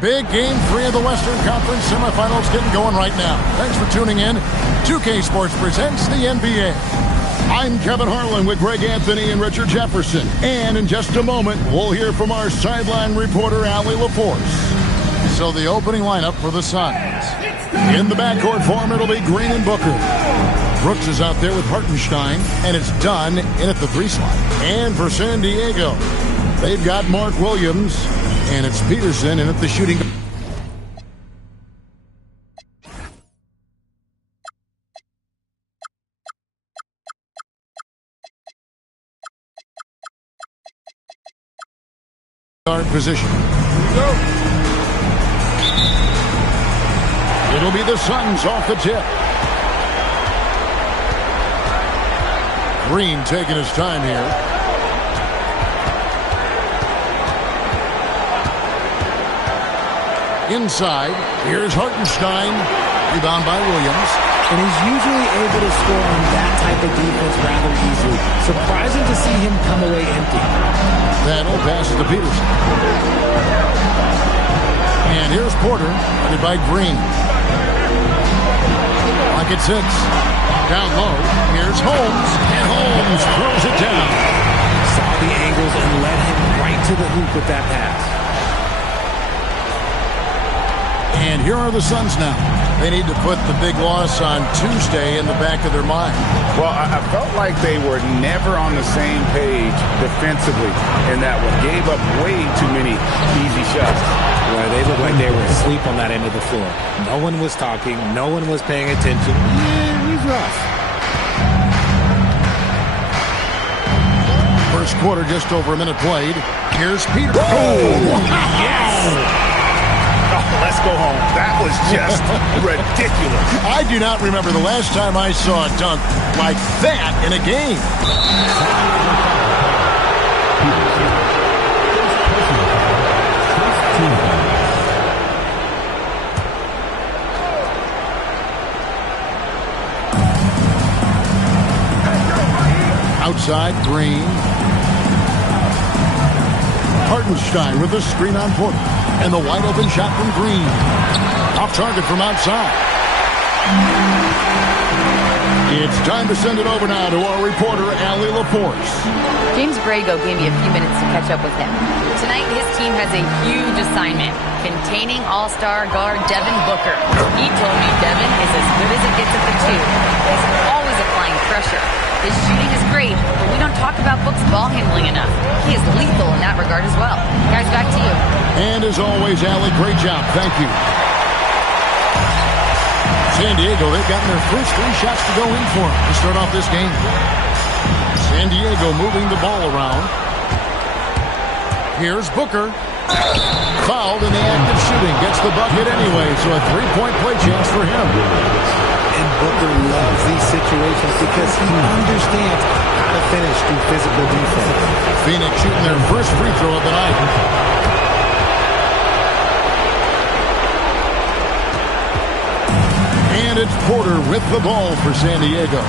Big game 3 of the Western Conference semifinals getting going right now. Thanks for tuning in. 2K Sports presents the NBA. I'm Kevin Harlan with Greg Anthony and Richard Jefferson. And in just a moment, we'll hear from our sideline reporter, Allie LaForce. So the opening lineup for the Suns. In the backcourt form, it'll be Green and Booker. Brooks is out there with Hartenstein, and it's Dunn in at the 3 slot. And for San Diego, they've got Mark Williams, and it's Peterson in at the shooting. Guard position. Go. It'll be the Suns off the tip. Green taking his time here. Inside, here's Hartenstein. Rebound by Williams. And he's usually able to score on that type of defense rather easily. Surprising to see him come away empty. Battle passes to Peterson. And here's Porter, headed by Green. Pocket 6. Down low, here's Holmes, and Holmes throws it down. Saw the angles and led him right to the hoop with that pass. And here are the Suns now. They need to put the big loss on Tuesday in the back of their mind. Well, I felt like they were never on the same page defensively in that one. Gave up way too many easy shots. Well, they looked like they were asleep on that end of the floor. No one was talking. No one was paying attention. Yeah, it was rough. First quarter, just over a minute played. Here's Peter. Oh, yes! Oh, let's go home. That was just ridiculous. I do not remember the last time I saw a dunk like that in a game. Outside, Green. Hartenstein with the screen on Porter. And the wide open shot from Green. Off target from outside. It's time to send it over now to our reporter, Allie LaForce. James Brago gave me a few minutes to catch up with him. Tonight, his team has a huge assignment, containing all-star guard Devin Booker. He told me Devin is as good as it gets at the 2. He's always applying pressure. His shooting is great, but we don't talk about Book's ball handling enough. He is lethal in that regard as well. Guys, back to you. And as always, Allie, great job. Thank you. San Diego, they've gotten their first 3 shots to go in for them to start off this game. San Diego moving the ball around. Here's Booker. Fouled in the act of shooting. Gets the bucket anyway, so a 3-point play chance for him. And Booker loves these situations because he understands how to finish through physical defense. Phoenix shooting their first free throw of the night. And it's Porter with the ball for San Diego.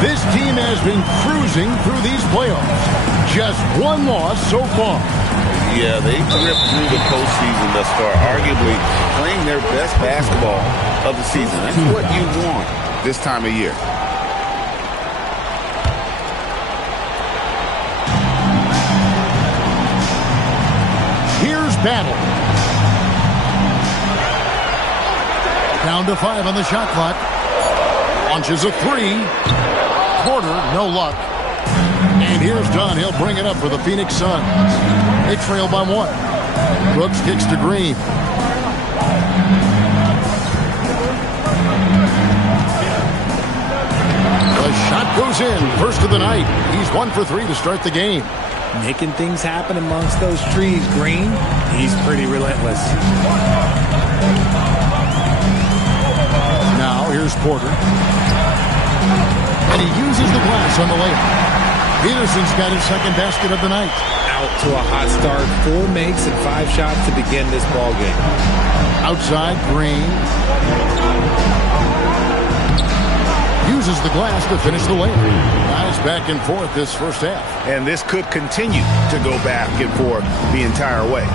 This team has been cruising through these playoffs. Just 1 loss so far. Yeah, they ripped through the postseason thus far, arguably playing their best basketball of the season. That's what you want this time of year. Here's Battle. Down to 5 on the shot clock. Launches a 3. Porter, no luck. And here's Dunn. He'll bring it up for the Phoenix Suns. They trail by 1. Brooks kicks to Green. The shot goes in. First of the night. He's 1 for 3 to start the game. Making things happen amongst those trees, Green. He's pretty relentless. Now here's Porter. And he uses the glass on the layup. Peterson's got his second basket of the night. Out to a hot start. 4 makes and 5 shots to begin this ball game. Outside, Green. Uses the glass to finish the layup. Nice back and forth this first half. And this could continue to go back and forth the entire way.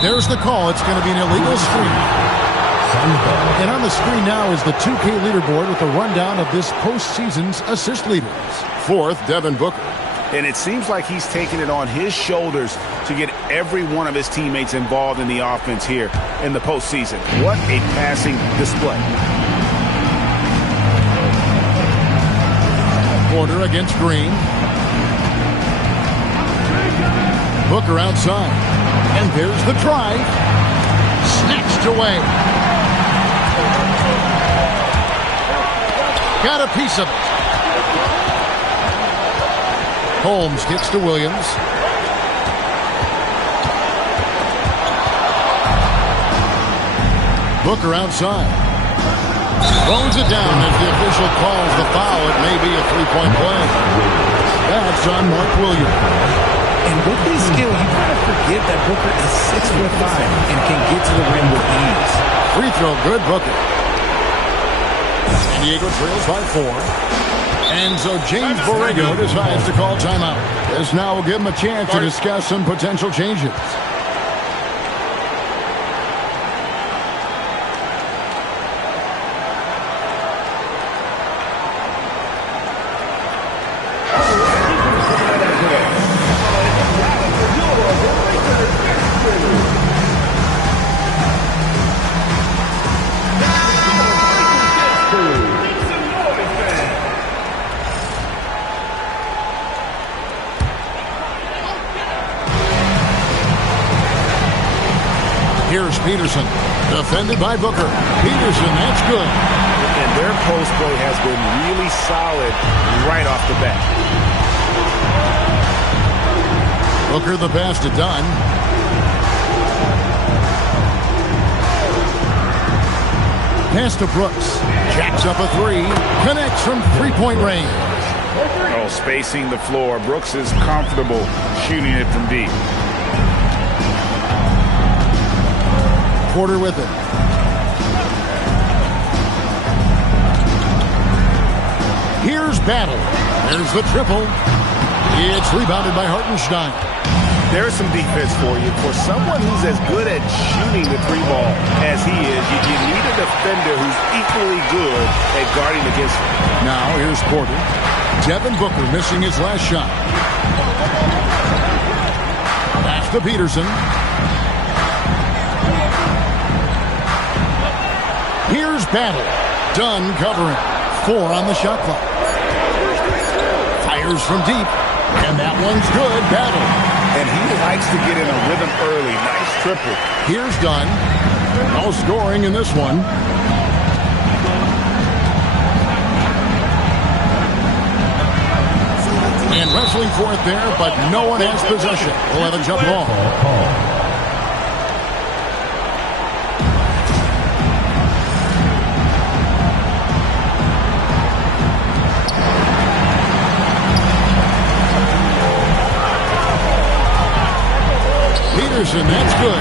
And there's the call. It's going to be an illegal screen. And on the screen now is the 2K leaderboard with a rundown of this postseason's assist leaders. Fourth, Devin Booker. And it seems like he's taking it on his shoulders to get every one of his teammates involved in the offense here in the postseason. What a passing display. Porter against Green. Booker outside. And there's the drive. Snatched away. Got a piece of it. Holmes kicks to Williams. Booker outside. Throws it down as the official calls the foul. It may be a three-point play. That's on Mark Williams. And with his skill, you kind of forget that Booker is 6'5" and can get to the rim with ease. Free throw, good Booker. San Diego trails by 4. And so James Borrego decides to call timeout. This now will give him a chance to discuss some potential changes. Here's Peterson, defended by Booker. Peterson, that's good. And their post play has been really solid right off the bat. Booker the pass to Dunn. Pass to Brooks. Jacks up a three. Connects from three-point range. Oh, spacing the floor. Brooks is comfortable shooting it from deep. Porter with it. Here's Battle. There's the triple. It's rebounded by Hartenstein. There's some defense for you. For someone who's as good at shooting the three ball as he is, you need a defender who's equally good at guarding against him. Now here's Porter. Devin Booker missing his last shot. Pass to Peterson. Here's Battle. Dunn covering. 4 on the shot clock. Fires from deep. And that one's good. Battle. And he likes to get in a rhythm early. Nice triple. Here's Dunn. No scoring in this one. And wrestling for it there, but no one has possession. We'll have a jump ball. Peterson, that's good.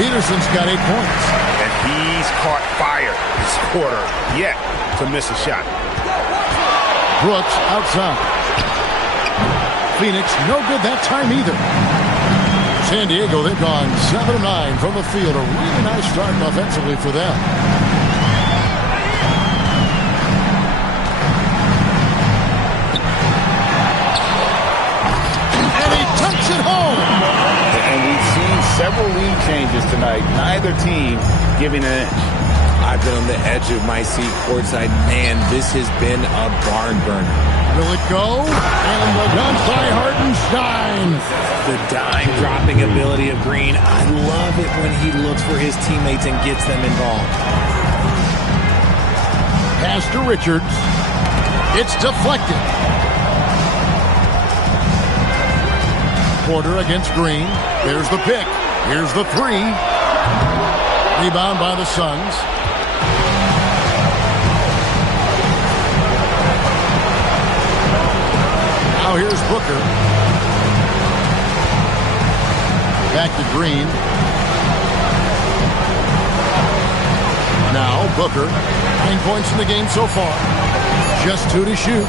Peterson's got 8 points. And he's caught fire this quarter yet to miss a shot. Brooks outside. Phoenix, no good that time either. San Diego, they've gone 7 of 9 from the field. A really nice start offensively for them. And he tucks it home. And we've seen several lead changes tonight. Neither team giving an inch. I've been on the edge of my seat courtside. Man, this has been a barn burner. Will it go? And the dunk by Hartenstein. The dime-dropping ability of Green. I love it when he looks for his teammates and gets them involved. Pass to Richards. It's deflected. Porter against Green. There's the pick. Here's the three. Rebound by the Suns. Now here's Booker. Back to Green. Now Booker. 9 points in the game so far. Just 2 to shoot.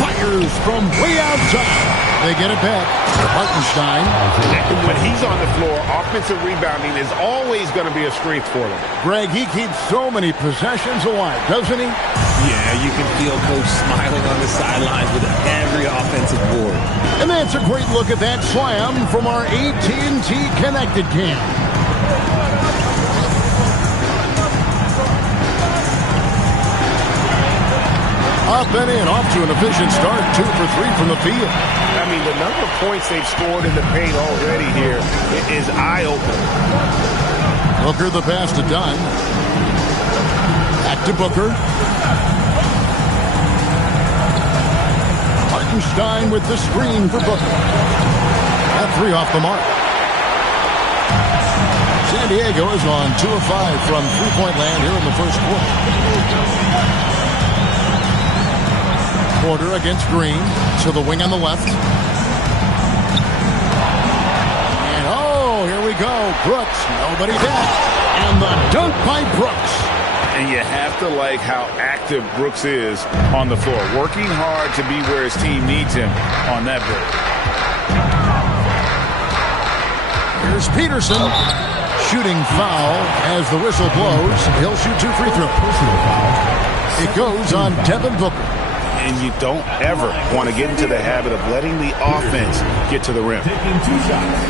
Fires from way outside. They get it back. Hartenstein. When he's on the floor, offensive rebounding is always going to be a strength for them. Greg, he keeps so many possessions alive, doesn't he? Yeah, you can feel Coach smiling on the sidelines with every offensive board. And that's a great look at that slam from our AT&T Connected Cam. Up and in, off to an efficient start. 2 for 3 from the field. I mean, the number of points they've scored in the paint already here is eye-opening. Booker the pass to Dunn. Back to Booker. Hartenstein with the screen for Booker. That 3 off the mark. San Diego is on 2 of 5 from three-point land here in the first quarter. Porter against Green to the wing on the left. And oh, here we go. Brooks, nobody back. And the dunk by Brooks. And you have to like how active Brooks is on the floor. Working hard to be where his team needs him on that break. Here's Peterson. Shooting foul as the whistle blows. He'll shoot 2 free throws. It goes on Devin Booker. And you don't ever want to get into the habit of letting the offense get to the rim. Taking 2 shots.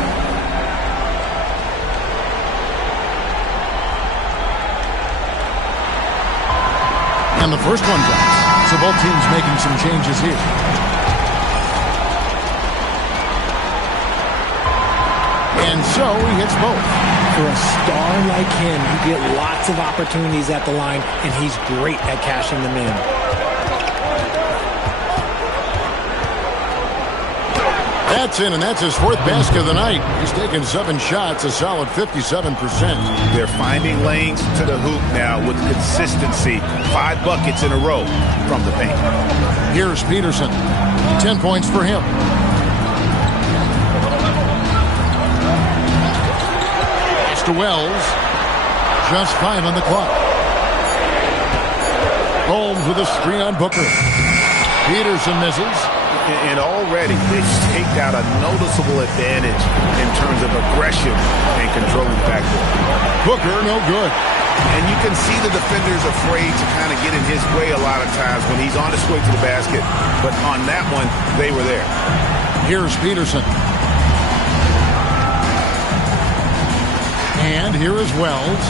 And the first one drops. So both teams making some changes here. And so he hits both. For a star like him, you get lots of opportunities at the line, and he's great at cashing them in. That's in, and that's his 4th basket of the night. He's taken 7 shots, a solid 57%. They're finding lanes to the hoop now with consistency. 5 buckets in a row from the paint. Here's Peterson. 10 points for him. Pass to Wells. Just 5 on the clock. Holmes with a screen on Booker. Peterson misses. And already they've staked out a noticeable advantage in terms of aggression and controlling the backcourt. Booker, no good. And you can see the defender's afraid to kind of get in his way a lot of times when he's on his way to the basket. But on that one, they were there. Here's Peterson. And here is Wells.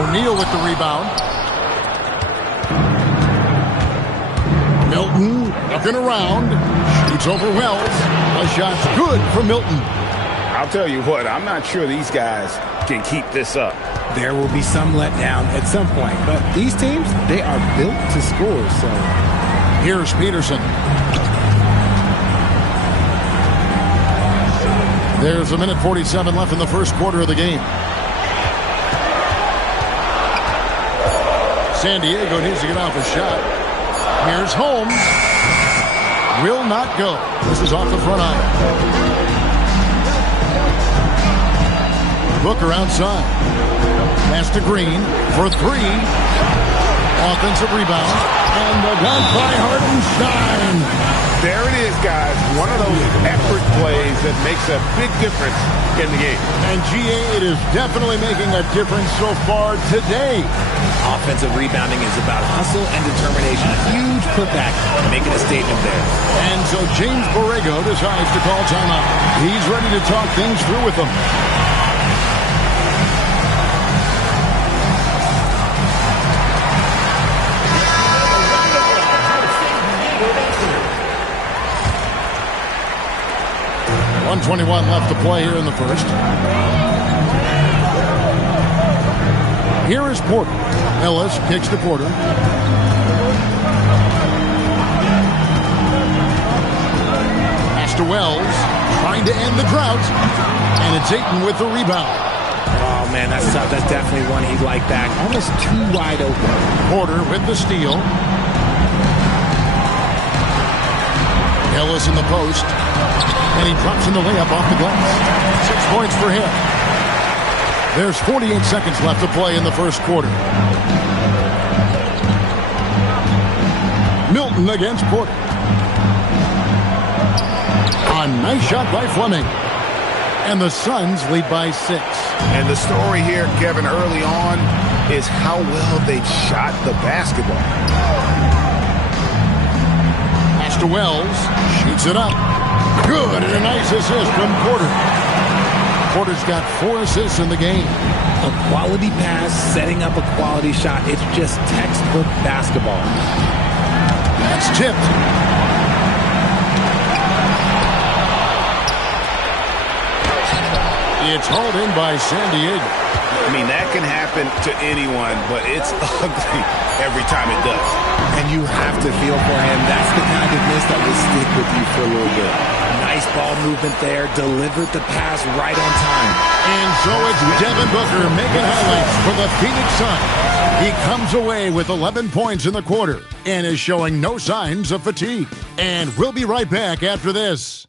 O'Neal with the rebound. Milton looking around. Shoots over Wells. A shot's good for Milton. I'll tell you what, I'm not sure these guys can keep this up. There will be some letdown at some point, but these teams, they are built to score, so. Here's Peterson. There's a minute 47 left in the first quarter of the game. San Diego needs to get off a shot. Here's Holmes. Will not go. This is off the front iron. Booker outside. Pass to Green for 3. Offensive rebound. And the dunk by Hartenstein. There it is, guys. One of those effort plays that makes a big difference in the game. And GA, it is definitely making a difference so far today. Offensive rebounding is about hustle and determination. A huge putback, making a statement there. And so James Borrego decides to call timeout. He's ready to talk things through with them. .121 left to play here in the first. Here is Porter. Ellis kicks to Porter. Pass to Wells. Trying to end the drought. And it's Ayton with the rebound. Oh, man, that's tough. That's definitely one he'd like back. Almost too wide open. Porter with the steal. Ellis in the post. And he drops in the layup off the glass. 6 points for him. There's 48 seconds left to play in the first quarter. Milton against Porter. one. Nice shot by Fleming. And the Suns lead by 6. And the story here, Kevin, early on is how well they shot the basketball. Pass to Wells. Shoots it up. Good, and a nice assist from Porter. Porter's got 4 assists in the game. A quality pass, setting up a quality shot. It's just textbook basketball. That's tipped. It's hauled in by San Diego. I mean, that can happen to anyone, but it's ugly every time it does. And you have to feel for him. That's the kind of miss that will stick with you for a little bit. Nice ball movement there. Delivered the pass right on time. And so it's Devin Booker making highlights for the Phoenix Suns. He comes away with 11 points in the quarter and is showing no signs of fatigue. And we'll be right back after this.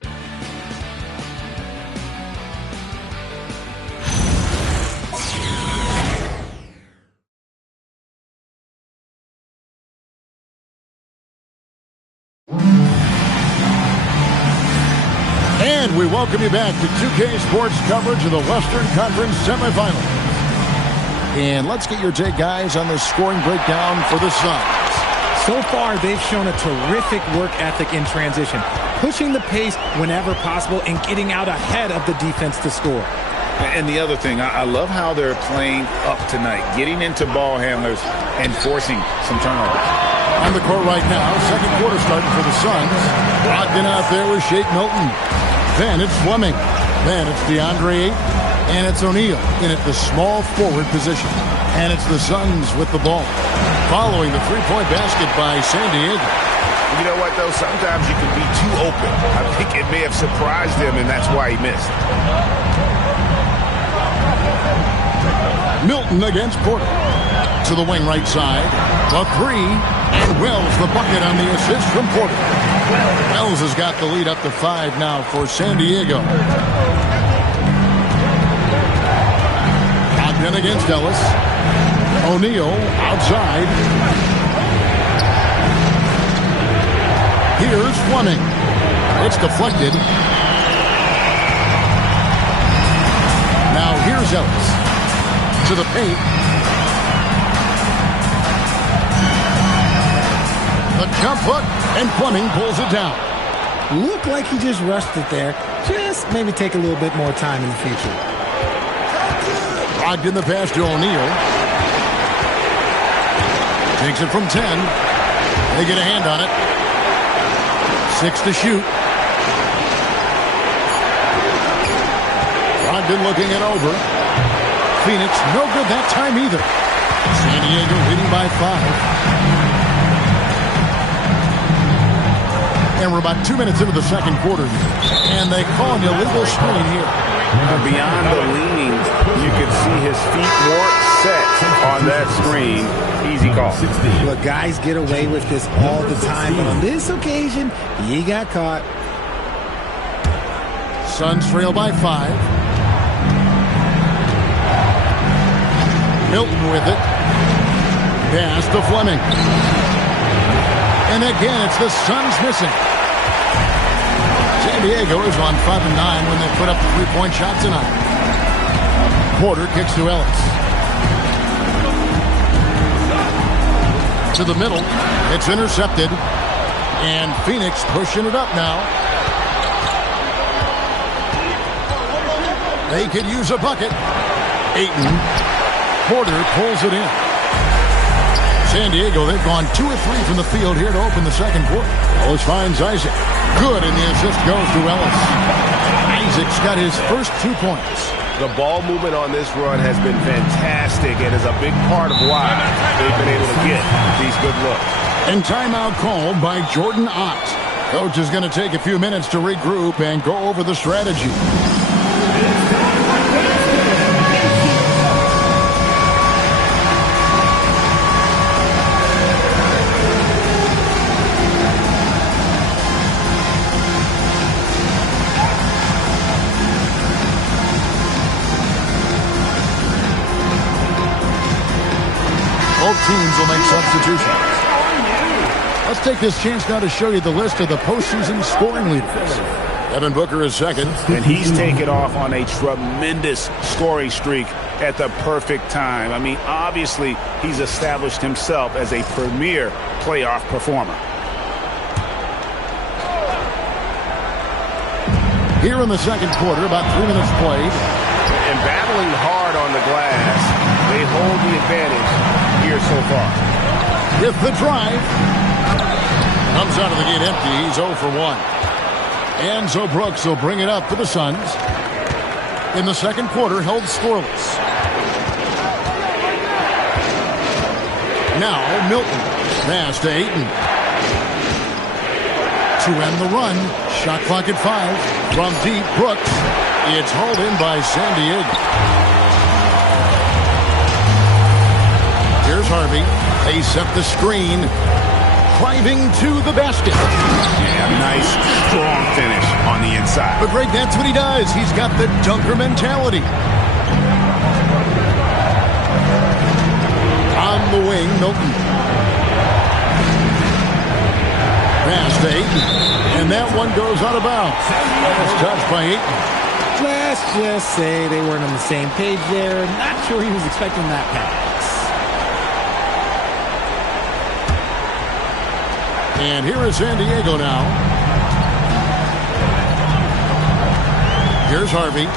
We welcome you back to 2K Sports coverage of the Western Conference semifinals. And let's get your take, guys, on the scoring breakdown for the Suns. So far, they've shown a terrific work ethic in transition, pushing the pace whenever possible and getting out ahead of the defense to score. And the other thing, I love how they're playing up tonight, getting into ball handlers and forcing some turnovers. On the court right now, second quarter starting for the Suns. Brogdon out there with Shake Milton. Then it's Fleming. Then it's DeAndre Ayton. And it's O'Neal in at the small forward position. And it's the Suns with the ball. Following the three-point basket by San Diego. You know what, though? Sometimes you can be too open. I think it may have surprised him, and that's why he missed. Milton against Porter. To the wing right side. The three. And Wells the bucket on the assist from Porter. Wells has got the lead up to 5 now for San Diego. Ogden against Ellis. O'Neal outside. Here's Fleming. It's deflected. Now here's Ellis. To the paint. The jump hook, and Fleming pulls it down. Looked like he just rushed it there. Just maybe take a little bit more time in the future. Ogden the pass to O'Neal. Takes it from 10. They get a hand on it. 6 to shoot. Ogden looking it over. Phoenix, no good that time either. San Diego leading by 5. And we're about 2 minutes into the second quarter. And they call an illegal screen here. Beyond the leaning, you can see his feet weren't set on that screen. Easy call. Look, guys get away with this all the time, but on this occasion, he got caught. Suns trail by 5. Milton with it. Pass to Fleming. And again, it's the Suns missing. San Diego is on 5-9 when they put up the three-point shot tonight. Porter kicks to Ellis. To the middle. It's intercepted. And Phoenix pushing it up now. They could use a bucket. Ayton. Porter pulls it in. San Diego, they've gone 2 of 3 from the field here to open the second quarter. Ellis finds Isaac. Good, and the assist goes to Ellis. Isaac's got his first 2 points. The ball movement on this run has been fantastic and is a big part of why they've been able to get these good looks. And timeout called by Jordan Ott. Coach is going to take a few minutes to regroup and go over the strategy. Both teams will make substitutions. Let's take this chance now to show you the list of the postseason scoring leaders. Devin Booker is second. And he's taken off on a tremendous scoring streak at the perfect time. I mean, obviously, he's established himself as a premier playoff performer. Here in the second quarter, about 3 minutes played. And battling hard on the glass, they hold the advantage here so far. With the drive. Comes out of the gate empty. He's 0 for 1. And so Brooks will bring it up for the Suns. In the second quarter, held scoreless. Now Milton. Pass to Ayton. To end the run. Shot clock at 5. From deep, Brooks. It's hauled in by San Diego. Here's Harvey. They set the screen. Driving to the basket. Yeah, nice, strong finish on the inside. But Greg, that's what he does. He's got the dunker mentality. On the wing, Milton. Pass to Ayton. And that one goes out of bounds. That's touched by Ayton. Let's just say they weren't on the same page there. Not sure he was expecting that pass. And here is San Diego now. Here's Harvey.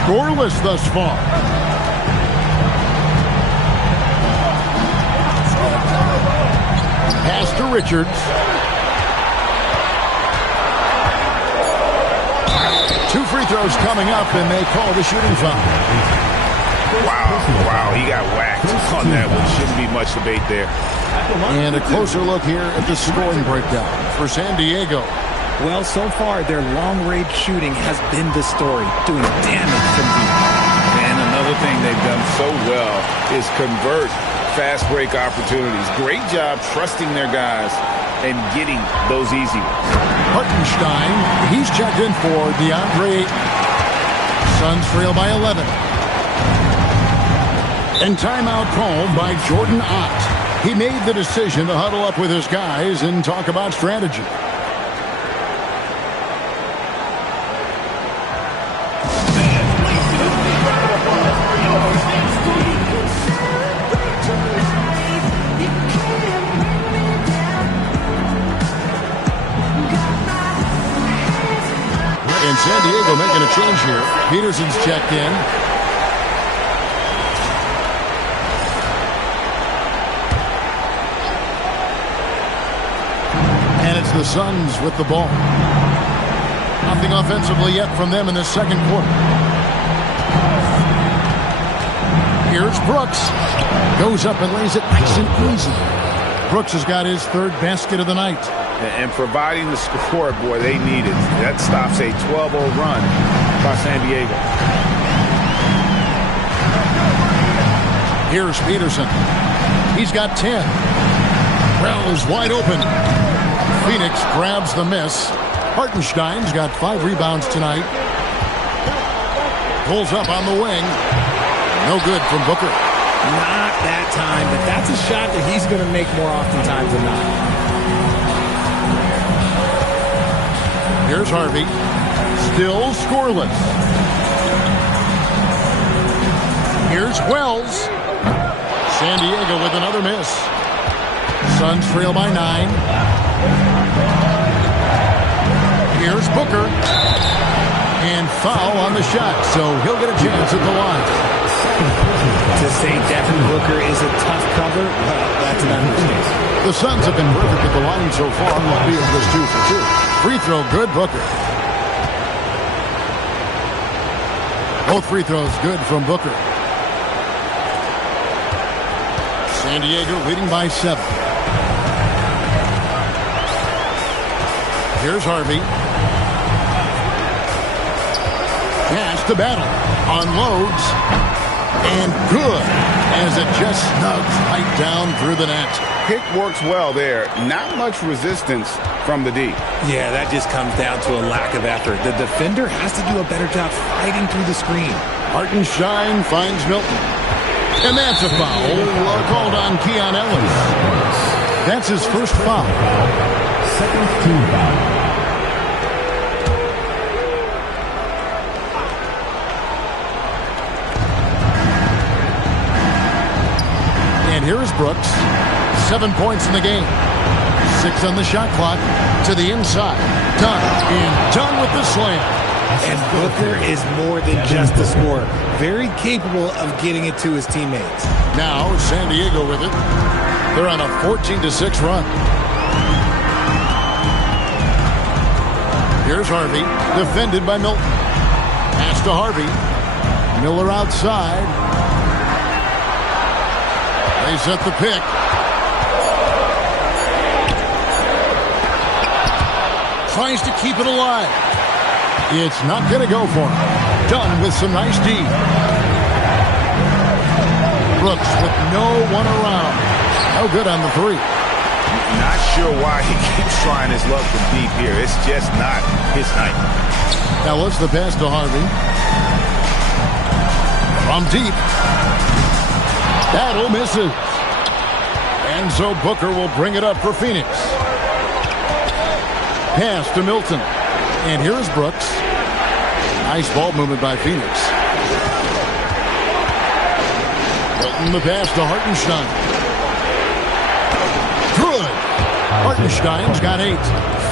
Scoreless thus far. Pass to Richards. Two free throws coming up, and they call the shooting foul. Wow, he got whacked on that one. Shouldn't be much debate there. And a closer look here at the scoring breakdown for San Diego. Well, so far, their long-range shooting has been the story, doing damage from deep. And another thing they've done so well is convert fast break opportunities. Great job trusting their guys and getting those easy ones. Hartenstein, he's checked in for DeAndre. Suns trail by 11. And timeout called by Jordan Ott. He made the decision to huddle up with his guys and talk about strategy. And San Diego making a change here. Peterson's checked in. And it's the Suns with the ball. Nothing offensively yet from them in the second quarter. Here's Brooks. Goes up and lays it nice and easy. Brooks has got his third basket of the night. And providing the score, boy, they need it. That stops a 12-0 run by San Diego. Here's Peterson. He's got 10. Wells wide open. Phoenix grabs the miss. Hartenstein's got 5 rebounds tonight. Pulls up on the wing. No good from Booker. Not that time, but that's a shot that he's going to make more oftentimes than not. Here's Harvey. Still scoreless. Here's Wells. San Diego with another miss. Suns trail by 9. Here's Booker. And foul on the shot, so he'll get a chance at the line. To say Devin Booker is a tough cover, well, that's an understatement. The Suns have been perfect at the line so far, albeit just 2 for 2. Free throw, good, Booker. Both free throws good from Booker. San Diego leading by 7. Here's Harvey. Pass to Battle. Unloads. And good, as it just snugs right down through the net. Pick works well there. Not much resistance from the D. Yeah, that just comes down to a lack of effort. The defender has to do a better job fighting through the screen. Hartenstein finds Milton. And that's a foul called on Keon Ellis. That's his first foul. Second team foul. Brooks. 7 points in the game. 6 on the shot clock. To the inside. Done. And done with the slam. And Booker is more than just a scorer. Very capable of getting it to his teammates. Now San Diego with it. They're on a 14-6 run. Here's Harvey. Defended by Milton. Pass to Harvey. Miller outside. They set the pick. Tries to keep it alive. It's not going to go for him. Done with some nice D. Brooks with no one around. No good on the three. Not sure why he keeps trying his luck from deep here. It's just not his night. Now what's the pass to Harvey? From deep. Battle misses. And so Booker will bring it up for Phoenix. Pass to Milton. And here's Brooks. Nice ball movement by Phoenix. Milton the pass to Hartenstein. Good. Hartenstein's got 8.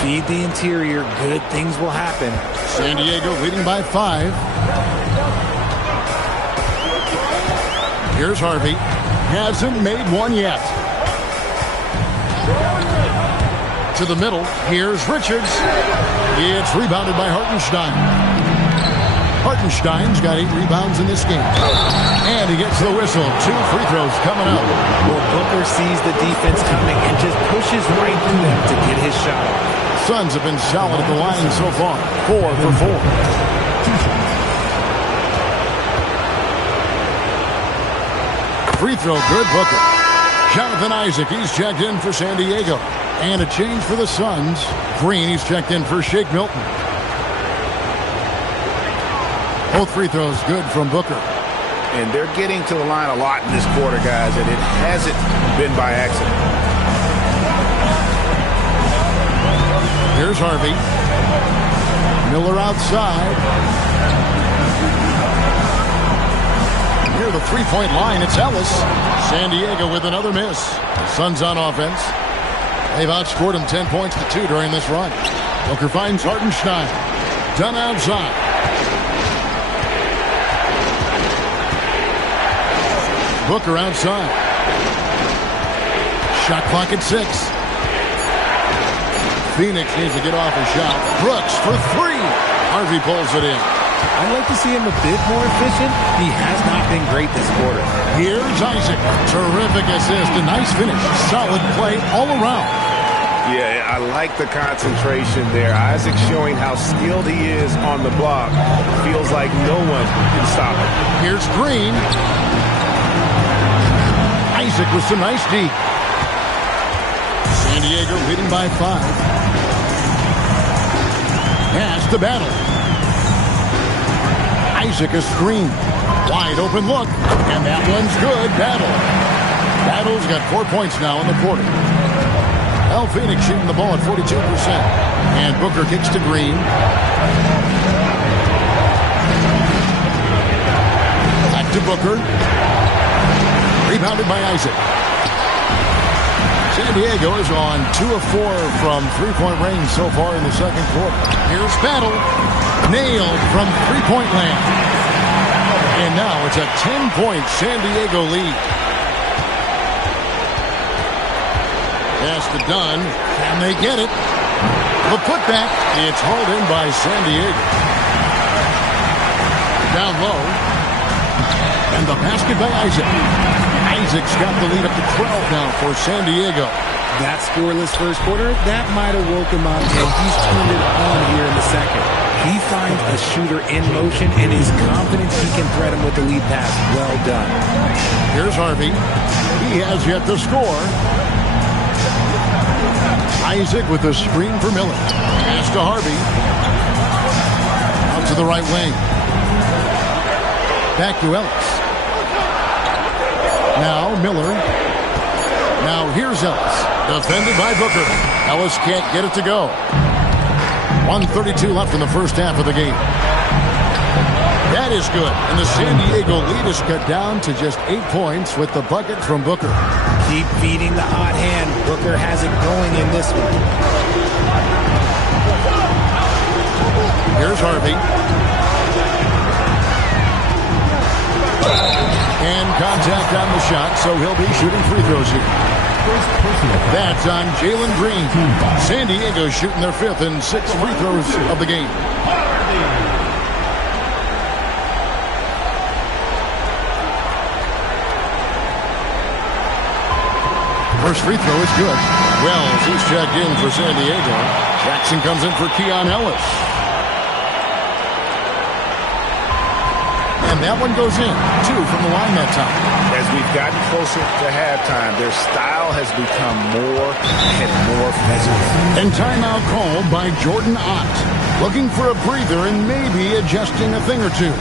Feed the interior. Good things will happen. San Diego leading by 5. Here's Harvey. Hasn't made one yet. To the middle. Here's Richards. It's rebounded by Hartenstein. Hartenstein's got 8 rebounds in this game. And he gets the whistle. 2 free throws coming up. Well, Booker sees the defense coming and just pushes right through them to get his shot off. Suns have been solid at the line so far. 4 for 4. Free throw good, Booker. Jonathan Isaac, he's checked in for San Diego. And a change for the Suns. Green, he's checked in for Shake Milton. Both free throws good from Booker. And they're getting to the line a lot in this quarter, guys, and it hasn't been by accident. Here's Harvey. Miller outside. Near the three-point line, it's Ellis. San Diego with another miss. The Suns on offense. They've outscored him 10 points to 2 during this run. Booker finds Hartenstein. Done outside. Booker outside. Shot clock at 6. Phoenix needs to get off a shot. Brooks for 3. Harvey pulls it in. I'd like to see him a bit more efficient. He has not been great this quarter. Here's Isaac. Terrific assist. A nice finish. Solid play all around. Yeah, I like the concentration there. Isaac showing how skilled he is on the block. Feels like no one can stop him. Here's Green. Isaac with some nice D. San Diego leading by 5. Pass to Battle. Isaac a screen. Wide open look. And that one's good. Battle. Battle's got 4 points now in the quarter. Well, Phoenix shooting the ball at 42%. And Booker kicks to Green. Back to Booker. Rebounded by Isaac. San Diego is on 2 of 4 from three-point range so far in the second quarter. Here's Battle. Nailed from three-point land. And now it's a 10-point San Diego lead. Pass to Dunn. Can they get it? The putback. It's hauled in by San Diego. Down low. And the basket by Isaac. Isaac's got the lead up to 12 now for San Diego. That scoreless first quarter, that might have woke him up, and he's turned it on here in the second. He finds a shooter in motion and is confident he can threat him with the lead pass. Well done. Here's Harvey. He has yet to score. Isaac with a screen for Miller. Pass to Harvey. Out to the right wing. Back to Ellis. Now Miller. Now here's Ellis. Defended by Booker. Ellis can't get it to go. 1:32 left in the first half of the game. That That is good. And the San Diego lead is cut down to just 8 points with the bucket from Booker. Keep feeding the hot hand. Booker has it going in this one. Here's Harvey. And contact on the shot, so he'll be shooting free throws here. That's on Jalen Green. San Diego shooting their 5th and 6th free throws of the game. First free throw is good. Wells, he's checked in for San Diego. Jackson comes in for Keon Ellis. And that one goes in. 2 from the line that time. As we've gotten closer to halftime, their style has become more and more physical. And timeout called by Jordan Ott. Looking for a breather and maybe adjusting a thing or two.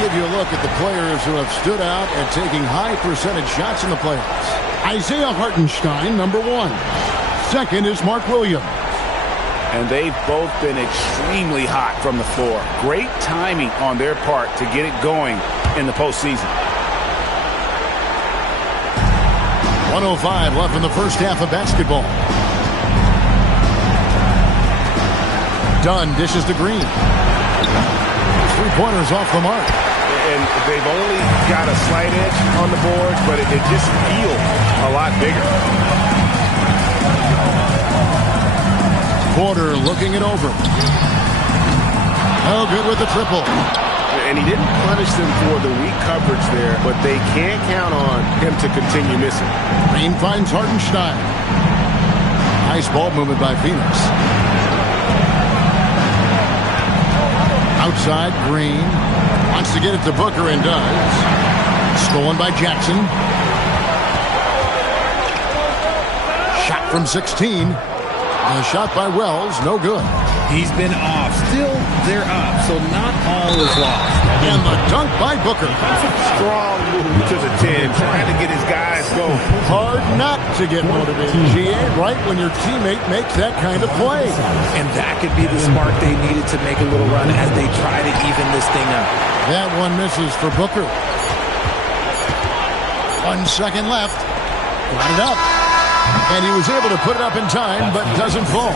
Give you a look at the players who have stood out and taking high percentage shots in the playoffs. Isaiah Hartenstein, number 1. Second is Mark Williams. And they've both been extremely hot from the floor. Great timing on their part to get it going in the postseason. 1:05 left in the first half of basketball. Dunn dishes to Green. 3-pointers off the mark. And they've only got a slight edge on the boards, but it just feels a lot bigger. Porter looking it over. Oh, good with the triple. And he didn't punish them for the weak coverage there, but they can't count on him to continue missing. Green finds Hartenstein. Nice ball movement by Phoenix. Outside, Green wants to get it to Booker and does. Stolen by Jackson. Shot from 16. And a shot by Wells, no good. He's been off. Still, they're up, so not all is lost. And the dunk by Booker. Strong move to the 10, trying to get his guys going. Hard not to get motivated, GA, right when your teammate makes that kind of play. And that could be the spark they needed to make a little run as they try to even this thing up. That one misses for Booker. 1 second left. Got it up. And he was able to put it up in time, but doesn't fall.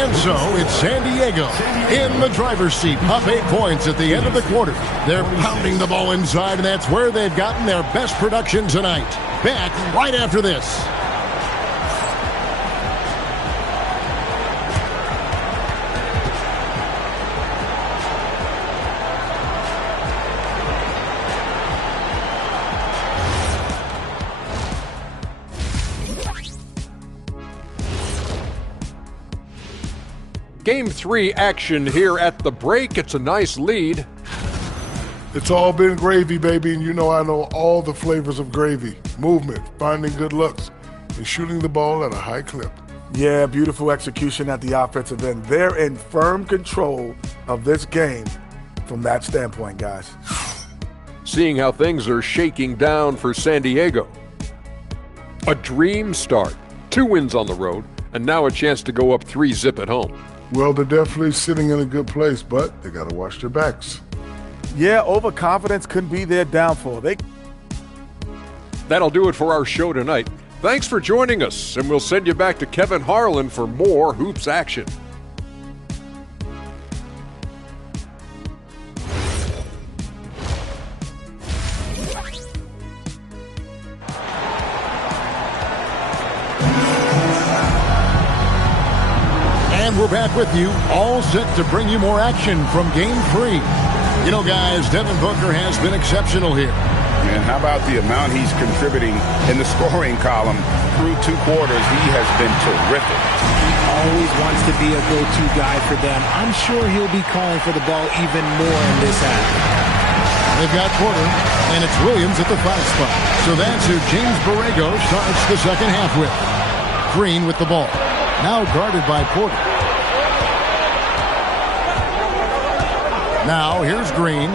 And so it's San Diego in the driver's seat, up 8 points at the end of the quarter. They're pounding the ball inside, and that's where they've gotten their best production tonight. Back right after this. Game 3 action here at the break. It's a nice lead. It's all been gravy, baby, and you know I know all the flavors of gravy. Movement, finding good looks, and shooting the ball at a high clip. Yeah, beautiful execution at the offensive end. They're in firm control of this game from that standpoint, guys. Seeing how things are shaking down for San Diego. A dream start. 2 wins on the road, and now a chance to go up 3-zip at home. Well, they're definitely sitting in a good place, but they got to watch their backs. Yeah, overconfidence could be their downfall. That'll do it for our show tonight. Thanks for joining us, and we'll send you back to Kevin Harlan for more hoops action. And we're back with you, all set to bring you more action from Game 3. You know, guys, Devin Booker has been exceptional here. And how about the amount he's contributing in the scoring column through 2 quarters? He has been terrific. He always wants to be a go-to guy for them. I'm sure he'll be calling for the ball even more in this half. They've got Porter, and it's Williams at the 5 spot. So that's who James Borrego starts the second half with. Green with the ball. Now guarded by Porter. Now here's Green.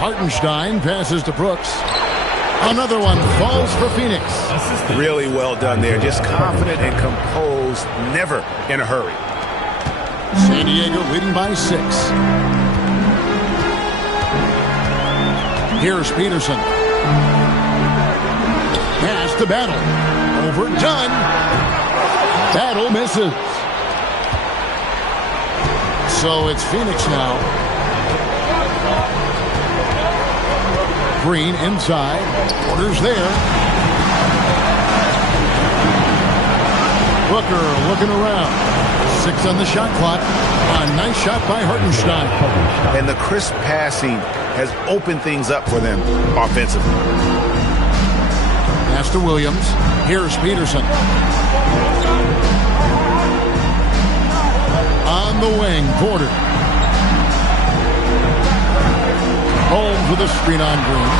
Hartenstein passes to Brooks. Another one falls for Phoenix. Really well done there. Just confident and composed, never in a hurry. San Diego leading by 6. Here's Peterson. Pass to Battle. Overdone. Battle misses. So it's Phoenix now. Green inside. Porter's there. Booker looking around. 6 on the shot clock. A nice shot by Hartenstein. And the crisp passing has opened things up for them offensively. Pass to Williams. Here's Peterson. On the wing, Porter. Holmes with a screen on Green.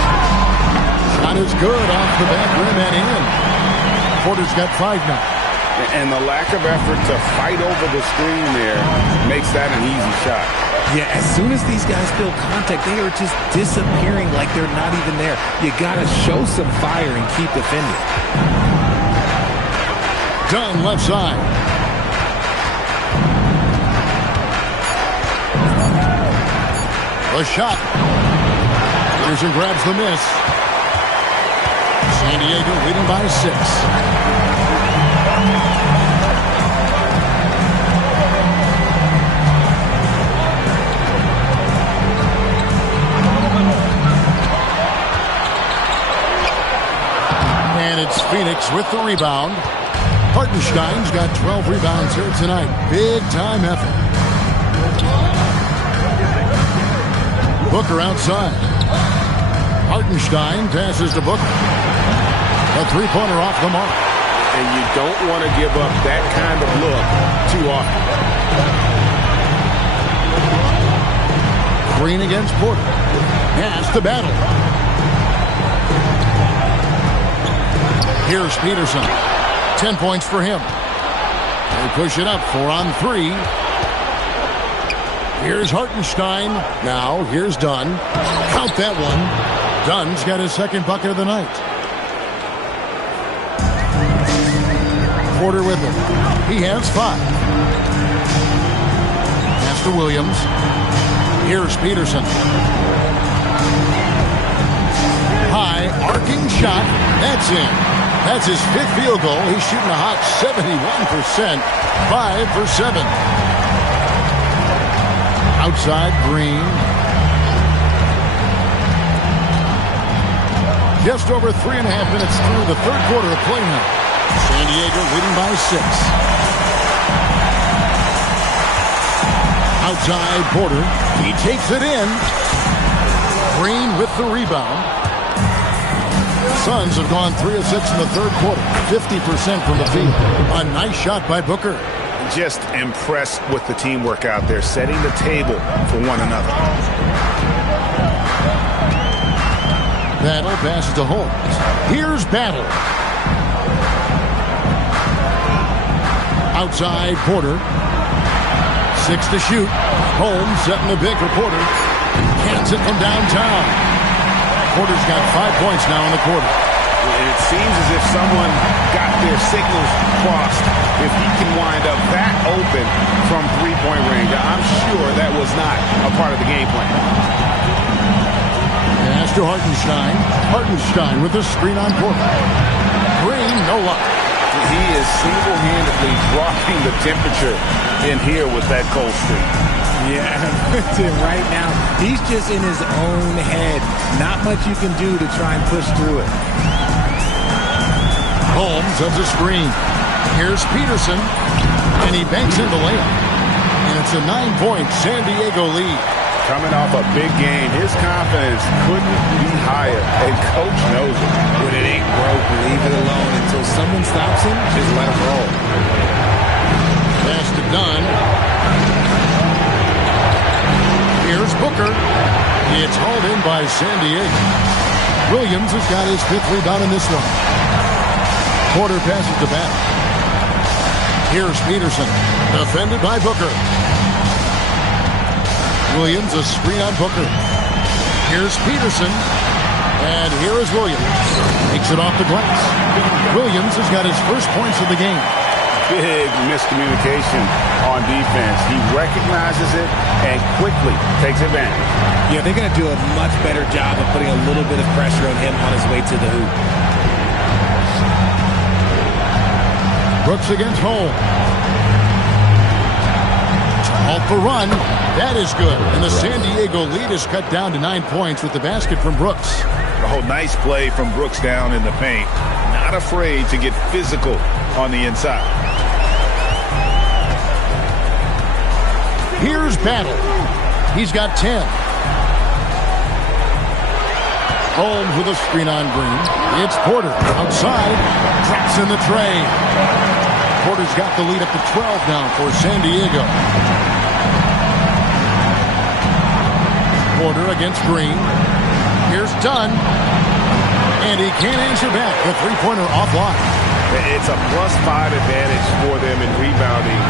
Shot is good off the back rim and in. Porter's got 5 now. And the lack of effort to fight over the screen there makes that an easy shot. Yeah, as soon as these guys feel contact, they are just disappearing like they're not even there. You got to show some fire and keep defending. Dunn left side. A shot. Peterson grabs the miss. San Diego leading by 6. And it's Phoenix with the rebound. Hartenstein's got 12 rebounds here tonight. Big time effort. Booker outside. Hartenstein passes to Booker. A three-pointer off the mark. And you don't want to give up that kind of look too often. Green against Porter. Pass to Battle. Here's Peterson. 10 points for him. They push it up. 4 on 3. Here's Hartenstein. Now, here's Dunn. Count that one. Dunn's got his second bucket of the night. Porter with him. He has 5. Pass to Williams. Here's Peterson. High, arcing shot. That's in. That's his 5th field goal. He's shooting a hot 71%. 5 for 7. Outside, Green. Just over 3.5 minutes through the third quarter of play now. San Diego leading by 6. Outside, Porter. He takes it in. Green with the rebound. Suns have gone 3 of 6 in the third quarter. 50% from the field. A nice shot by Booker. Just impressed with the teamwork out there, setting the table for one another. Battle passes to Holmes. Here's Battle. Outside, Porter. 6 to shoot. Holmes setting the big for Porter. Cans it from downtown. Porter's got 5 points now in the quarter. And it seems as if someone got their signals crossed. If he can wind up that open from three-point range, I'm sure that was not a part of the game plan. Pass to Hartenstein. Hartenstein with a screen on Porter. Green, no luck. He is single-handedly dropping the temperature in here with that cold streak. Yeah, right now, he's just in his own head. Not much you can do to try and push through it. Holmes of the screen. Here's Peterson, and he banks in the layup. And it's a 9-point San Diego lead. Coming off a big game, his confidence couldn't be higher, and Coach knows it. When it ain't broke, leave it alone until someone stops him. Just let him roll. Pass to Dunn. Booker. It's hauled in by San Diego. Williams has got his 5th rebound in this one. Porter passes to Battle. Here's Peterson, defended by Booker. Williams, a screen on Booker. Here's Peterson, and here is Williams. Takes it off the glass. Williams has got his first points of the game. Big miscommunication on defense. He recognizes it and quickly takes advantage. Yeah, they're going to do a much better job of putting a little bit of pressure on him on his way to the hoop. Brooks against Holmes. To halt the run. That is good. And the San Diego lead is cut down to 9 points with the basket from Brooks. Oh, nice play from Brooks down in the paint. Not afraid to get physical on the inside. Here's Battle. He's got 10. Holmes with a screen on Green. It's Porter outside. Drops in the tray. Porter's got the lead up to 12 now for San Diego. Porter against Green. Here's Dunn. And he can't answer back. The three-pointer offline. It's a +5 advantage for them in rebounding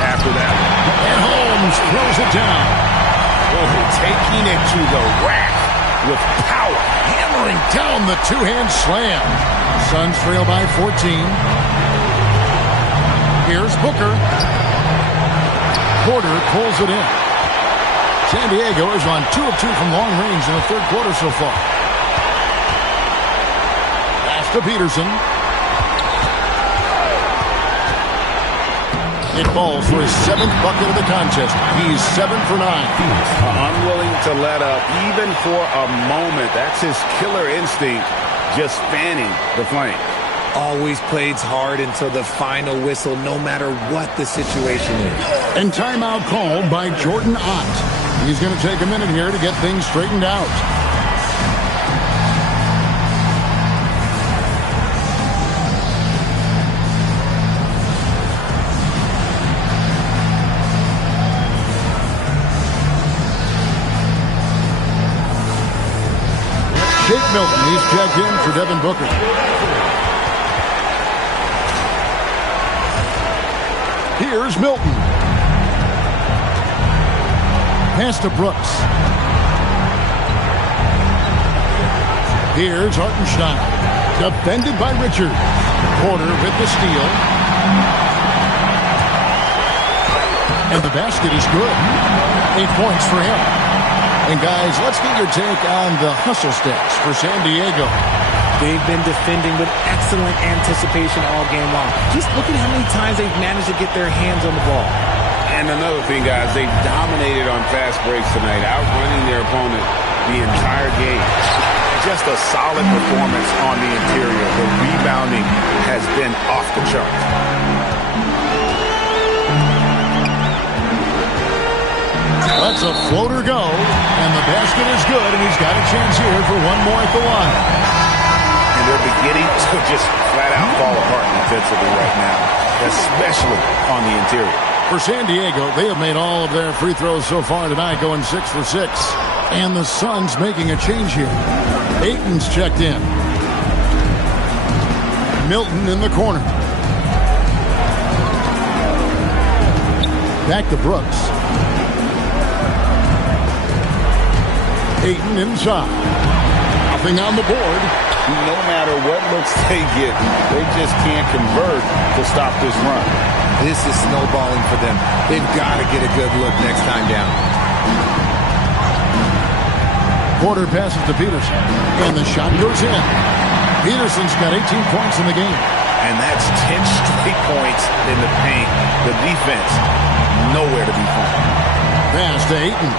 after that. And Holmes throws it down. Taking it to the rack with power. Hammering down the two-hand slam. Suns trail by 14. Here's Booker. Porter pulls it in. San Diego is on 2 of 2 from long range in the third quarter so far. Pass to Peterson. It falls for his 7th bucket of the contest. He's 7 for 9. Unwilling to let up even for a moment. That's his killer instinct, just fanning the flame. Always plays hard until the final whistle, no matter what the situation is. And timeout called by Jordan Ott. He's going to take a minute here to get things straightened out. Jake Milton, he's checked in for Devin Booker. Here's Milton. Pass to Brooks. Here's Hartenstein. Defended by Richard. Porter with the steal. And the basket is good. 8 points for him. And guys, let's get your take on the hustle stats for San Diego. They've been defending with excellent anticipation all game long. Just look at how many times they've managed to get their hands on the ball. And another thing, guys, they've dominated on fast breaks tonight, outrunning their opponent the entire game. Just a solid performance on the interior. The rebounding has been off the charts. Lets a floater go, and the basket is good, and he's got a chance here for one more at the line. And they're beginning to just flat-out fall apart defensively right now, especially on the interior. For San Diego, they have made all of their free throws so far tonight, going 6 for 6. And the Suns making a change here. Ayton's checked in. Milton in the corner. Back to Brooks. Ayton inside. Nothing on the board. No matter what looks they get, they just can't convert to stop this run. This is snowballing for them. They've got to get a good look next time down. Porter passes to Peterson, and the shot goes in. Peterson's got 18 points in the game. And that's 10 straight points in the paint. The defense, nowhere to be found. Pass to Ayton.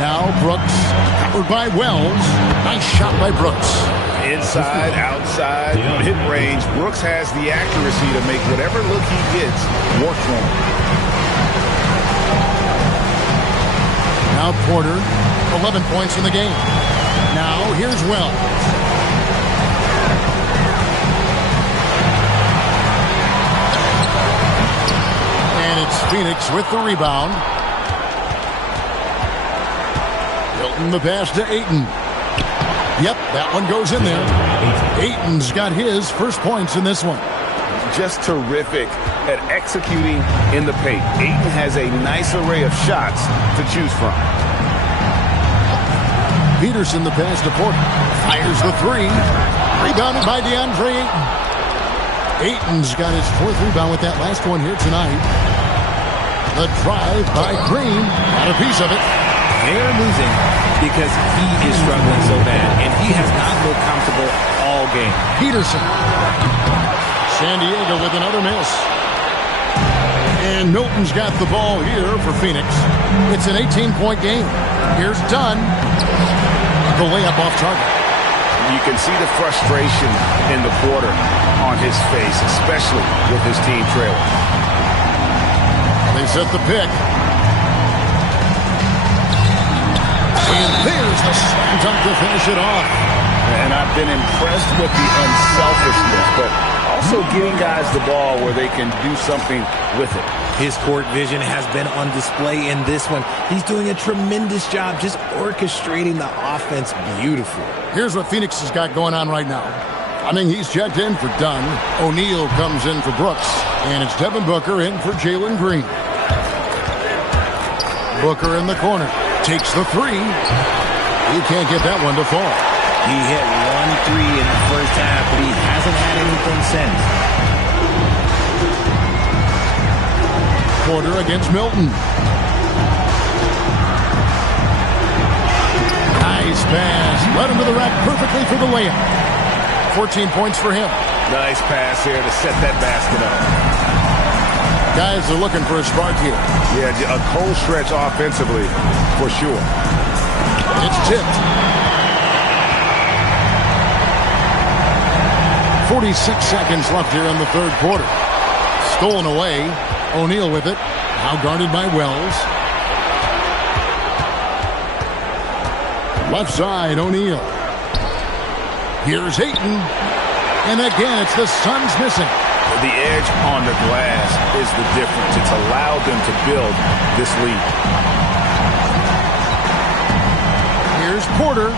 Now Brooks, covered by Wells. Nice shot by Brooks. Inside, outside, mid-range. Brooks has the accuracy to make whatever look he gets work for him. Now Porter, 11 points in the game. Now here's Wells. And it's Phoenix with the rebound. Milton the pass to Ayton. Yep, that one goes in there. Ayton's got his first points in this one. Just terrific at executing in the paint. Ayton has a nice array of shots to choose from. Peterson the pass to Porter. Fires the three. Rebounded by DeAndre Ayton. Ayton's got his fourth rebound with that last one here tonight. The drive by Green. Got a piece of it. They're losing because he is struggling so bad, and he has not looked comfortable all game. Peterson. San Diego with another miss. And Milton's got the ball here for Phoenix. It's an 18-point game. Here's Dunn. The layup off target. You can see the frustration in the quarter on his face, especially with his team trailing. They set the pick. And there's the slam dunk to finish it off. And I've been impressed with the unselfishness, but also getting guys the ball where they can do something with it. His court vision has been on display in this one. He's doing a tremendous job just orchestrating the offense beautifully. Here's what Phoenix has got going on right now. I mean, he's checked in for Dunn. O'Neal comes in for Brooks. And it's Devin Booker in for Jalen Green. Booker in the corner. Takes the three. He can't get that one to fall. He hit 1 3 in the first half, but he hasn't had anything since. Porter against Milton. Nice pass. Led him to the rack perfectly for the layup. 14 points for him. Nice pass here to set that basket up. Guys are looking for a spark here. Yeah, a cold stretch offensively, for sure. It's tipped. 46 seconds left here in the third quarter. Stolen away. O'Neal with it. Now guarded by Wells. Left side, O'Neal. Here's Ayton. And again, it's the Suns missing. The edge on the glass is the difference. It's allowed them to build this lead. Here's Porter.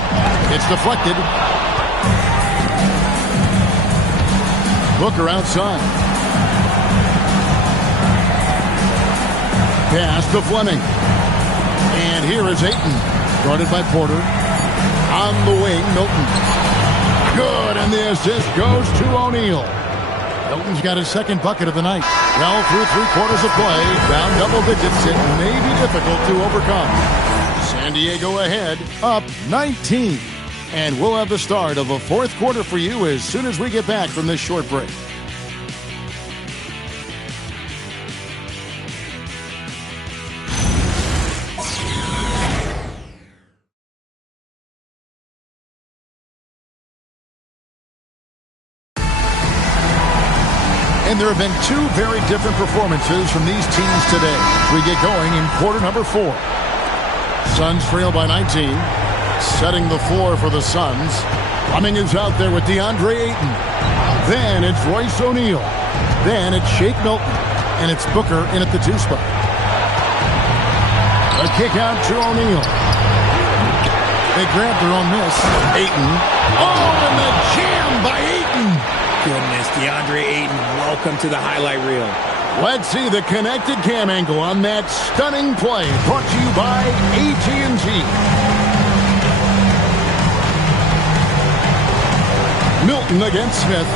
It's deflected. Booker outside. Pass to Fleming. And here is Ayton. Guarded by Porter. On the wing, Milton. Good, and the assist goes to O'Neal. Milton's got his second bucket of the night. Well, through 3 quarters of play, down double digits, it may be difficult to overcome. San Diego ahead, up 19. And we'll have the start of a fourth quarter for you as soon as we get back from this short break. And there have been 2 very different performances from these teams today. We get going in quarter number 4. Suns trail by 19. Setting the floor for the Suns. Fleming is out there with DeAndre Ayton. Then it's Royce O'Neal. Then it's Shake Milton. And it's Booker in at the 2 spot. A kick out to O'Neal. They grab their own miss. Ayton. Oh, and the jam by Ayton. Goodness, DeAndre Ayton, welcome to the highlight reel. Let's see the connected cam angle on that stunning play. Brought to you by AT&T. Milton against Smith.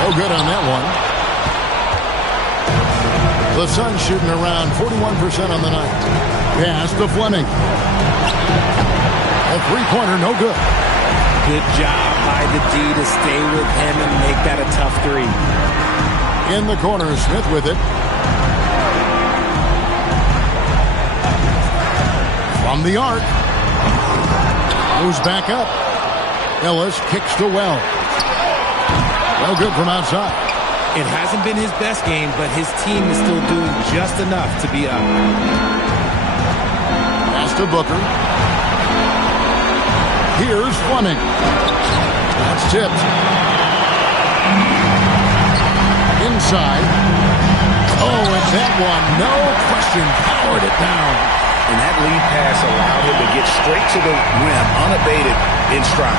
Oh, good on that one. The Suns shooting around 41% on the night. Pass to Fleming. A three-pointer, no good. Good job by the D to stay with him and make that a tough 3. In the corner, Smith with it. From the arc. Moves back up. Ellis kicks to Wells. Well, good from outside. It hasn't been his best game, but his team is still doing just enough to be up. Pass to Booker. Here's Fleming. That's tipped. side. Oh, and that one, no question, powered it down. And that lead pass allowed him to get straight to the rim, unabated in stride.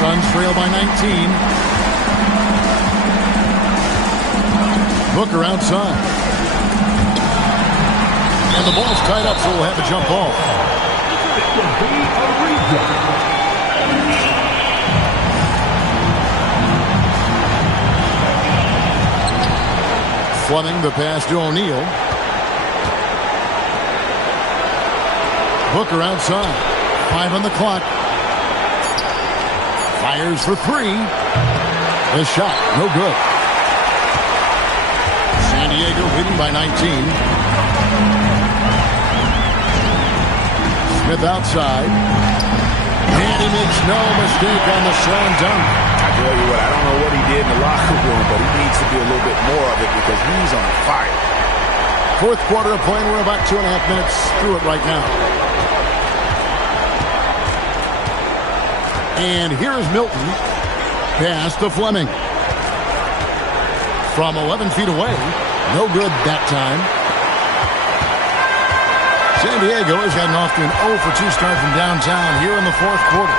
Suns trail by 19. Booker outside. And the ball's tied up, so we'll have a jump ball. Fleming the pass to O'Neal. Booker outside. 5 on the clock. Fires for 3. The shot, no good. San Diego leading by 19. Smith outside. And he makes no mistake on the slam dunk. I tell you what, I don't know what he did in the locker room, but he needs to do a little bit more of it because he's on fire. Fourth quarter of play, and we're about 2.5 minutes through it right now. And here's Milton. Pass to Fleming. From 11 feet away. No good that time. San Diego has gotten off to an 0 for 2 start from downtown here in the fourth quarter.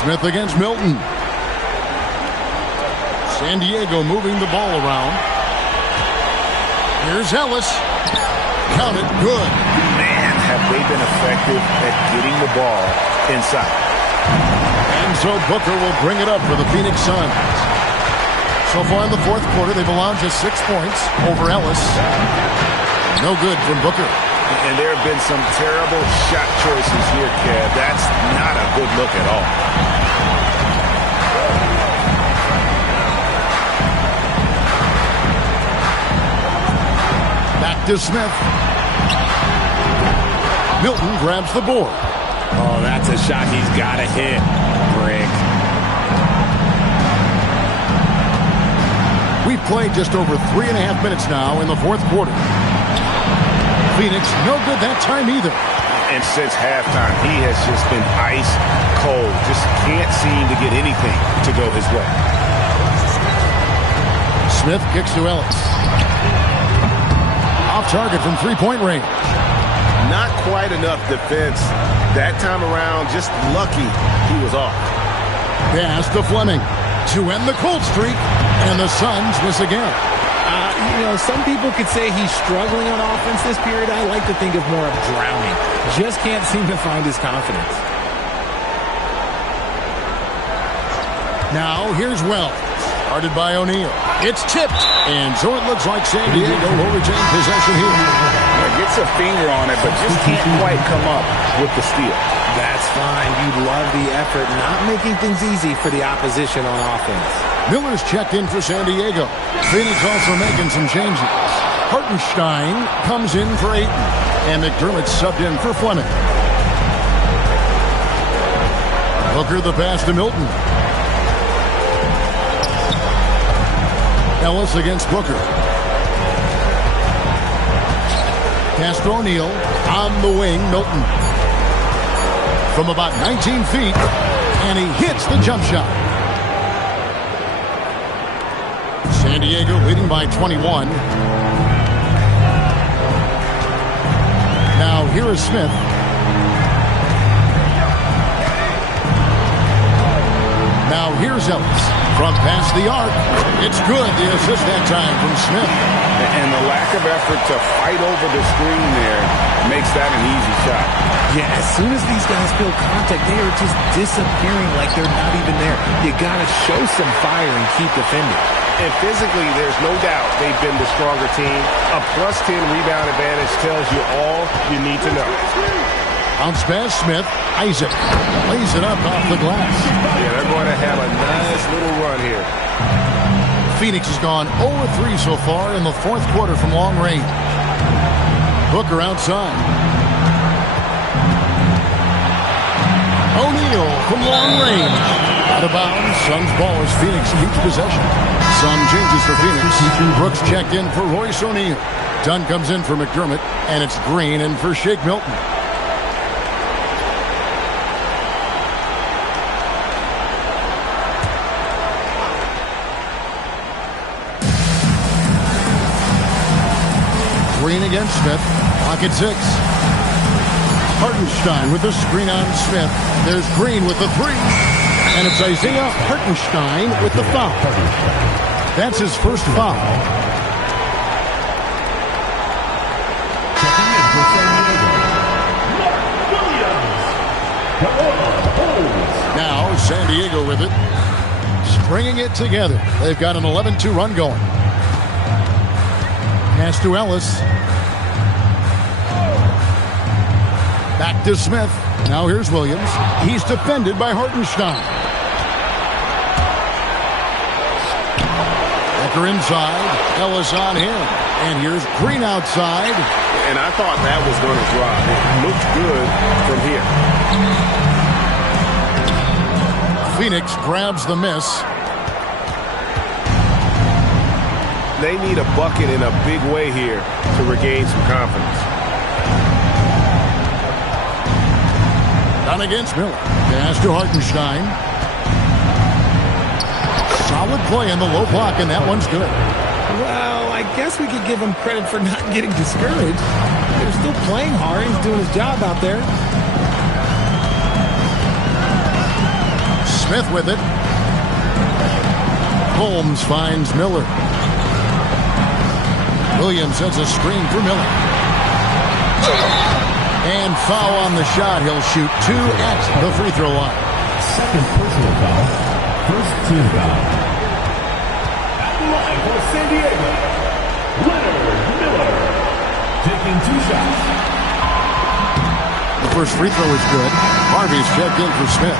Smith against Milton. San Diego moving the ball around. Here's Ellis. Count it, good. Man, have they been effective at getting the ball inside. And so Booker will bring it up for the Phoenix Suns. So far in the fourth quarter, they've allowed just 6 points over Ellis. No good from Booker. And there have been some terrible shot choices here, Kev. That's not a good look at all. Back to Smith. Milton grabs the board. Oh, that's a shot he's got to hit. Brick. We've played just over 3.5 minutes now in the fourth quarter. Phoenix, no good that time either. And since halftime, he has just been ice cold. Just can't seem to get anything to go his way. Smith kicks to Ellis. Off target from three-point range. Not quite enough defense that time around. Just lucky he was off. Pass to Fleming to end the cold streak, and the Suns miss again. Some people could say he's struggling on offense this period. I like to think of more of drowning. Just can't seem to find his confidence. Now here's Wells. Guarded by O'Neal. It's tipped, and so it looks like San Diego will retain possession here. Gets a finger on it, but just can't quite come up with the steal. That's fine. You'd love the effort, not making things easy for the opposition on offense. Miller's checked in for San Diego. Phoenix also making some changes. Hartenstein comes in for Ayton, and McDermott subbed in for Fleming. Booker the pass to Milton. Ellis against Booker. Pass to O'Neal. On the wing, Milton. From about 19 feet, and he hits the jump shot. San Diego leading by 21. Now here is Smith. Now here's Ellis. From past the arc. It's good. The assist that time from Smith. And the lack of effort to fight over the screen there makes that an easy shot. Yeah, as soon as these guys feel contact, they are just disappearing like they're not even there. You got to show some fire and keep defending. And physically, there's no doubt they've been the stronger team. A +10 rebound advantage tells you all you need to know. Bounce pass, Smith. Isaac lays it up off the glass. Yeah, they're going to have a nice little run here. Phoenix has gone 0-3 so far in the fourth quarter from long range. Booker outside. O'Neal from long range. Out of bounds. Suns ball as Phoenix keeps possession. Some changes for Phoenix. Brooks checked in for Royce O'Neal. Dunn comes in for McDermott, and it's Green in for Shake Milton. Smith. Pocket 6. Hartenstein with the screen on Smith. There's Green with the 3. And it's Isaiah Hartenstein with the foul. That's his first foul. Now San Diego with it. Stringing it together. They've got an 11-2 run going. Pass to Ellis. Back to Smith. Now here's Williams. He's defended by Hartenstein. Becker inside. Ellis on him. And here's Green outside. And I thought that was going to drop. It looked good from here. Phoenix grabs the miss. They need a bucket in a big way here to regain some confidence. Down against Miller. Pass to Hartenstein. Solid play in the low block, and that one's good. Well, I guess we could give him credit for not getting discouraged. They're still playing hard. He's doing his job out there. Smith with it. Holmes finds Miller. Williams sets a screen for Miller. And foul on the shot. He'll shoot 2 at the free throw line. Second personal foul. First team foul. At the line for San Diego, Leonard Miller. Taking 2 shots. The first free throw is good. Harvey's checked in for Smith.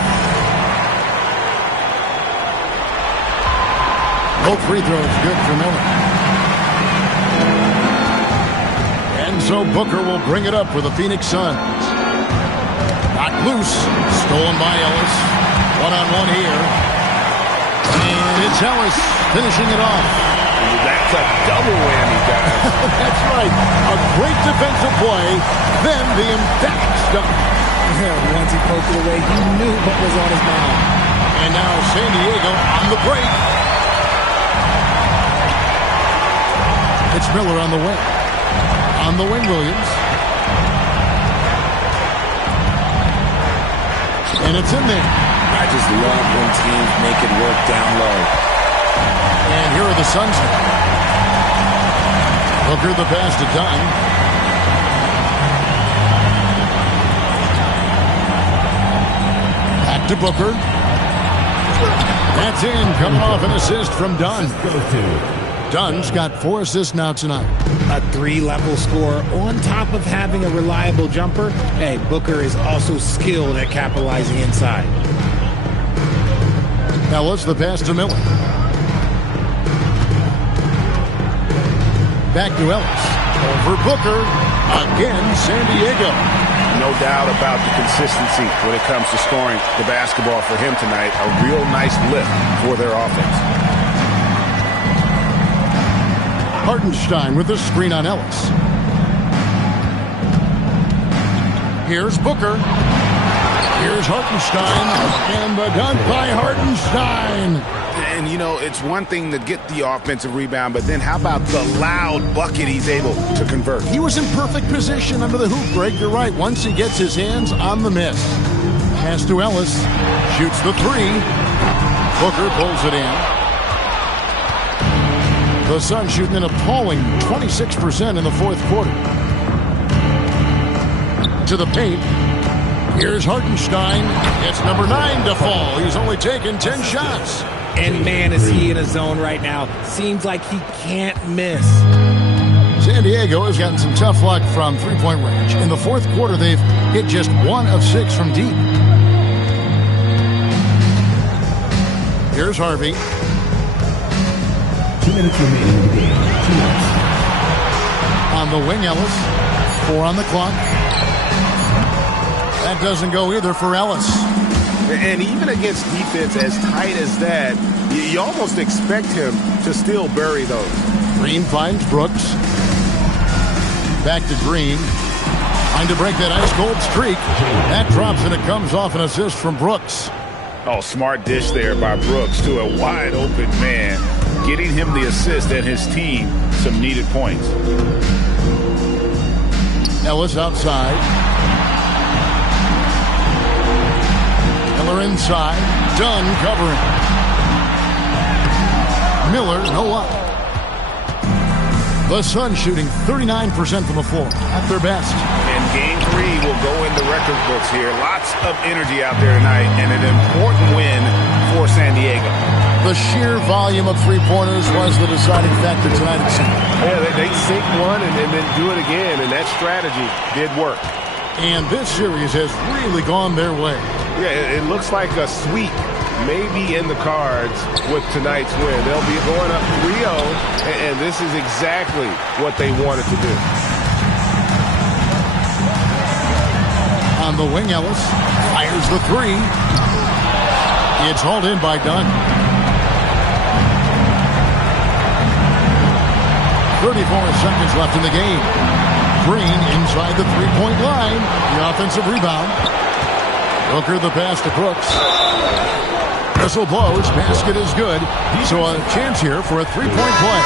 Both free throws good for Miller. And so Booker will bring it up for the Phoenix Suns. Knocked loose. Stolen by Ellis. One-on-one here. And it's Ellis finishing it off. That's a double whammy, guys. That's right. A great defensive play. Then the emphatic stop. Once he poked it away, he knew what was on his mind. And now San Diego on the break. It's Miller on the wing. On the wing, Williams. And it's in there. I just love when teams make it work down low. And here are the Suns now. Booker the pass to Dunn. Back to Booker. That's in. Coming off an assist from Dunn. Dunn's got 4 assists now tonight. A 3-level scorer on top of having a reliable jumper. Hey, Booker is also skilled at capitalizing inside. Ellis the pass to Miller. Back to Ellis. Over Booker. Again, San Diego. No doubt about the consistency when it comes to scoring the basketball for him tonight. A real nice lift for their offense. Hartenstein with the screen on Ellis. Here's Booker. Here's Hartenstein. And the dunk by Hartenstein. And, you know, it's one thing to get the offensive rebound, but then how about the loud bucket he's able to convert? He was in perfect position under the hoop, Greg. You're right. Once he gets his hands on the miss. Pass to Ellis. Shoots the 3. Booker pulls it in. The Suns shooting an appalling 26% in the fourth quarter. To the paint. Here's Hartenstein. It's number 9 to fall. He's only taken 10 shots. And man, is he in a zone right now. Seems like he can't miss. San Diego has gotten some tough luck from three-point range. In the fourth quarter, they've hit just 1 of 6 from deep. Here's Harvey. 2 minutes remaining in the game. 2 minutes. On the wing, Ellis. 4 on the clock. That doesn't go either for Ellis. And even against defense as tight as that, you almost expect him to still bury those. Green finds Brooks. Back to Green. Trying to break that ice-cold streak. That drops and it comes off an assist from Brooks. Oh, smart dish there by Brooks to a wide-open man, getting him the assist and his team some needed points. Ellis outside. Miller inside. Dunn covering. Miller, no up. The Suns shooting 39% from the floor at their best. And game 3 will go into record books here. Lots of energy out there tonight, and an important win for San Diego. The sheer volume of three-pointers was the deciding factor tonight, it seemed. Yeah, they sink one and then do it again, and that strategy did work. And this series has really gone their way. Yeah, it looks like a sweep maybe in the cards with tonight's win. They'll be going up 3-0, and this is exactly what they wanted to do. On the wing, Ellis fires the three. It's hauled in by Dunn. 34 seconds left in the game. Green inside the three-point line. The offensive rebound. Booker the pass to Brooks. Whistle blows. Basket is good. So a chance here for a three-point play.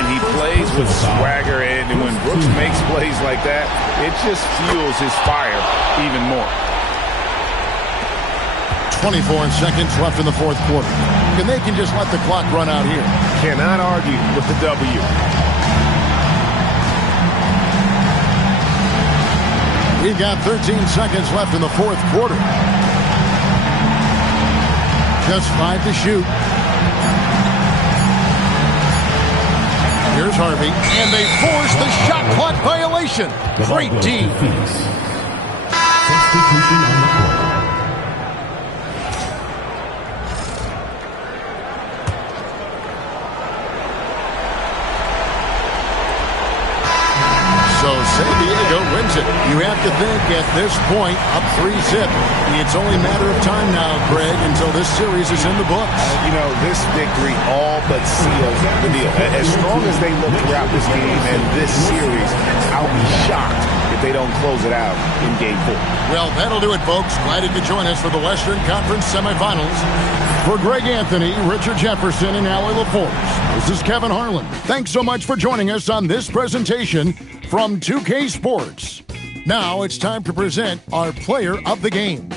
And he plays with swagger, and when Brooks makes plays like that, it just fuels his fire even more. 24 seconds left in the fourth quarter. And they can just let the clock run out here. Cannot argue with the W. We've got 13 seconds left in the fourth quarter. Just 5 to shoot. Here's Harvey, and they force the shot clock violation. Great D. Substitution on the court. So San Diego wins it. You have to think at this point, up 3-zip. It's only a matter of time now, Greg, until this series is in the books. You know, this victory all but seals the deal. As strong as they look throughout this game and this series, I'll be shocked if they don't close it out in game 4. Well, that'll do it, folks. Glad you could join us for the Western Conference semifinals. For Greg Anthony, Richard Jefferson, and Allie LaForce, this is Kevin Harlan. Thanks so much for joining us on this presentation from 2K Sports. Now it's time to present our player of the game.